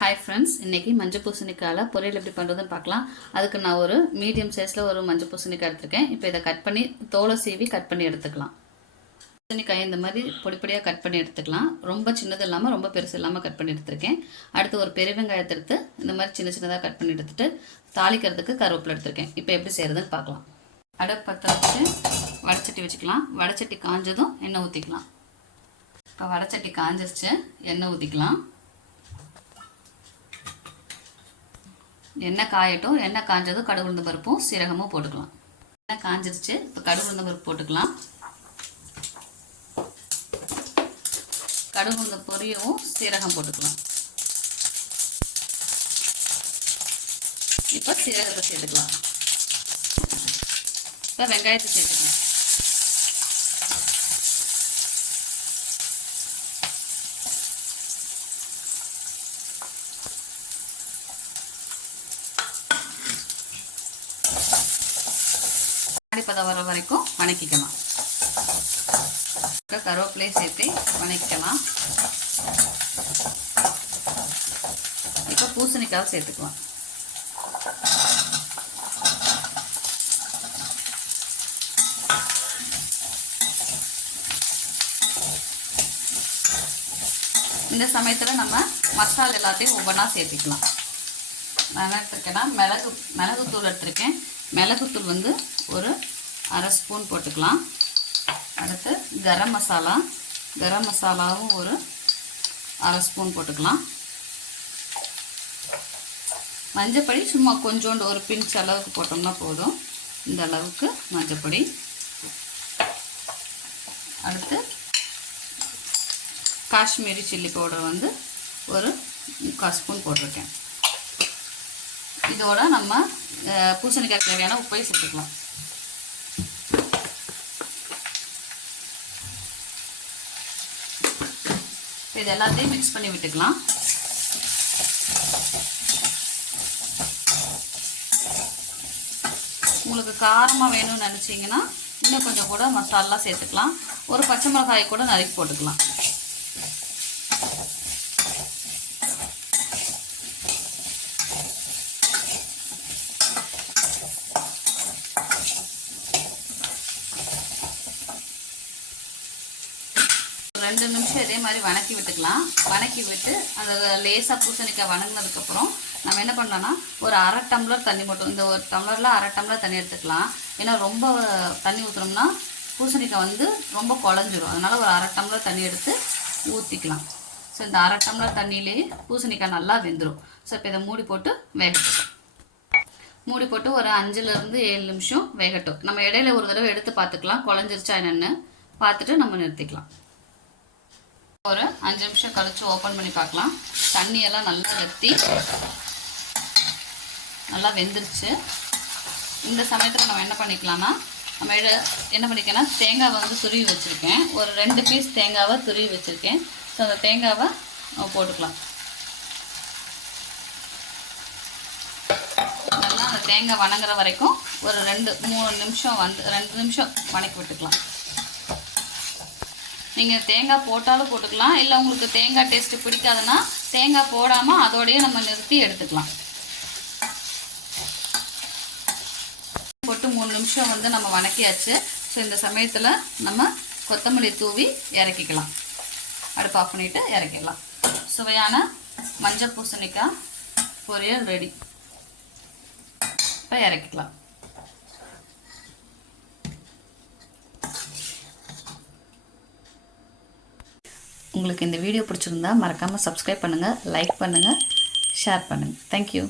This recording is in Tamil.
ஹாய் ஃப்ரெண்ட்ஸ் இன்றைக்கி மஞ்சள் பூசணிக்காயில் பொரியல் எப்படி பண்ணுறதுன்னு பார்க்கலாம். அதுக்கு நான் ஒரு மீடியம் சைஸில் ஒரு மஞ்சள் பூசணிக்காய் எடுத்திருக்கேன். இப்போ இதை கட் பண்ணி தோலை சீவி கட் பண்ணி எடுத்துக்கலாம். பூசணிக்காய் இந்த மாதிரி பொடி பொடியாக கட் பண்ணி எடுத்துக்கலாம். ரொம்ப சின்னது இல்லாமல் ரொம்ப பெருசு இல்லாமல் கட் பண்ணி எடுத்திருக்கேன். அடுத்து ஒரு பெரிய வெங்காயத்தை எடுத்து இந்த மாதிரி சின்ன சின்னதாக கட் பண்ணி எடுத்துகிட்டு தாளிக்கிறதுக்கு கருவேப்பிலை எடுத்திருக்கேன். இப்போ எப்படி செய்கிறதுன்னு பார்க்கலாம். அடை பற்ற வச்சு வடச்சட்டி வச்சுக்கலாம். வடச்சட்டி காஞ்சதும் எண்ணெய் ஊற்றிக்கலாம் இப்போ வடச்சட்டி காஞ்சிருச்சு எண்ணெய் ஊற்றிக்கலாம் எண்ணெய் காயட்டும் எண்ணெய் காஞ்சதும் கடுகு உளுந்த பருப்பும் சீரகமும் போட்டுக்கலாம். எண்ணெய் காஞ்சிருச்சு இப்போ கடுகு உளுந்த பருப்பு போட்டுக்கலாம். கடுகு உளுந்த பொரியவும் சீரகம் போட்டுக்கலாம். இப்போ சீரகத்தை சேர்த்துக்கலாம். இப்போ வெங்காயத்தை சேர்த்துக்கலாம். அடிப்பதம் வர வரைக்கும் வணக்கிக்கலாம். கருவேப்பிலையை சேர்த்து வணக்கிக்கலாம். இப்போ பூசணிக்காய் சேர்த்துக்கலாம். இந்த சமயத்தில் நம்ம மசாலா எல்லாத்தையும் ஒவ்வொன்றா சேர்த்துக்கலாம். நான் என்ன எடுத்திருக்கேன்னா மிளகு மிளகுத்தூள் எடுத்திருக்கேன். மிளகுத்தூள் வந்து ஒரு அரை ஸ்பூன் போட்டுக்கலாம். அடுத்து கரம் மசாலா. கரம் மசாலாவும் ஒரு அரை ஸ்பூன் போட்டுக்கலாம். மஞ்சப்பொடி சும்மா கொஞ்சோண்டு ஒரு பிஞ்ச் அளவுக்கு போட்டோம்னா போதும். இந்த அளவுக்கு மஞ்சப்பொடி. அடுத்து காஷ்மீரி சில்லி பவுடர் வந்து ஒரு முக்கால் ஸ்பூன் போட்டிருக்கேன். இதோட நம்ம பூசணிக்காய் தேவையான உப்பை சேர்த்துக்கலாம். இது எல்லாத்தையும் மிக்ஸ் பண்ணி விட்டுக்கலாம். உங்களுக்கு காரமாக வேணும்னு நினச்சிங்கன்னா இன்னும் கொஞ்சம் கூட மசாலா சேர்த்துக்கலாம். ஒரு பச்சை மிளகாய் கூட நறுக்கி போட்டுக்கலாம். ரெண்டு நிமிஷம் இதே மாதிரி வணக்கி விட்டுக்கலாம். வணக்கி விட்டு அந்த லேசாக பூசணிக்காய் வணங்கினதுக்கப்புறம் நம்ம என்ன பண்ணோன்னா ஒரு அரை டம்ளர் தண்ணி மட்டும் இந்த ஒரு டம்ளரில் அரை டம்ளர் தண்ணி எடுத்துக்கலாம். ஏன்னா ரொம்ப தண்ணி ஊற்றுனோம்னா பூசணிக்காய் வந்து ரொம்ப குழஞ்சிரும். அதனால் ஒரு அரை டம்ளர் தண்ணி எடுத்து ஊற்றிக்கலாம் ஸோ இந்த அரை டம்ளர் தண்ணியிலேயே பூசணிக்காய் நல்லா வெந்துடும் ஸோ இப்போ இதை மூடி போட்டு வேகட்டும். மூடி போட்டு ஒரு அஞ்சுலேருந்து ஏழு நிமிஷம் வேகட்டும். நம்ம இடையில ஒரு தடவை எடுத்து பார்த்துக்கலாம். குழஞ்சிருச்சா என்னென்னு. பார்த்துட்டு நம்ம நிறுத்திக்கலாம். ஒரு அஞ்சு நிமிஷம் கழித்து ஓப்பன் பண்ணி பார்க்கலாம். தண்ணியெல்லாம் நல்லா வற்றி நல்லா வெந்துருச்சு. இந்த சமயத்தில் நம்ம என்ன பண்ணிக்கலாம்னா நம்ம எழு என்ன பண்ணிக்கன்னா தேங்காவை வந்து துருவி வச்சுருக்கேன். ஒரு ரெண்டு பீஸ் தேங்காவை துருவி வச்சுருக்கேன். ஸோ அந்த தேங்காவை போட்டுக்கலாம். நல்லா அந்த தேங்காய் வணங்குற வரைக்கும் ஒரு ரெண்டு மூணு நிமிஷம் வந்து ரெண்டு நிமிஷம் வணக்கி விட்டுக்கலாம். நீங்கள் தேங்காய் போட்டாலும் போட்டுக்கலாம். இல்லை உங்களுக்கு தேங்காய் டேஸ்ட்டு பிடிக்காதுன்னா தேங்காய் போடாமல் அதோடையே நம்ம நிறுத்தி எடுத்துக்கலாம். போட்டு மூணு நிமிஷம் வந்து நம்ம வணக்கியாச்சு. ஸோ இந்த சமயத்தில் நம்ம கொத்தமல்லி தூவி இறக்கிக்கலாம். அடுப்பு ஆஃப் பண்ணிவிட்டு இறக்கிடலாம். சுவையான மஞ்சள் பூசணிக்காய் பொரியல் ரெடி இப்போ இறக்கிக்கலாம். உங்களுக்கு இந்த வீடியோ பிடிச்சிருந்தா மறக்காமல் சப்ஸ்கிரைப் பண்ணுங்கள் லைக் பண்ணுங்கள் ஷேர் பண்ணுங்கள் தேங்க்யூ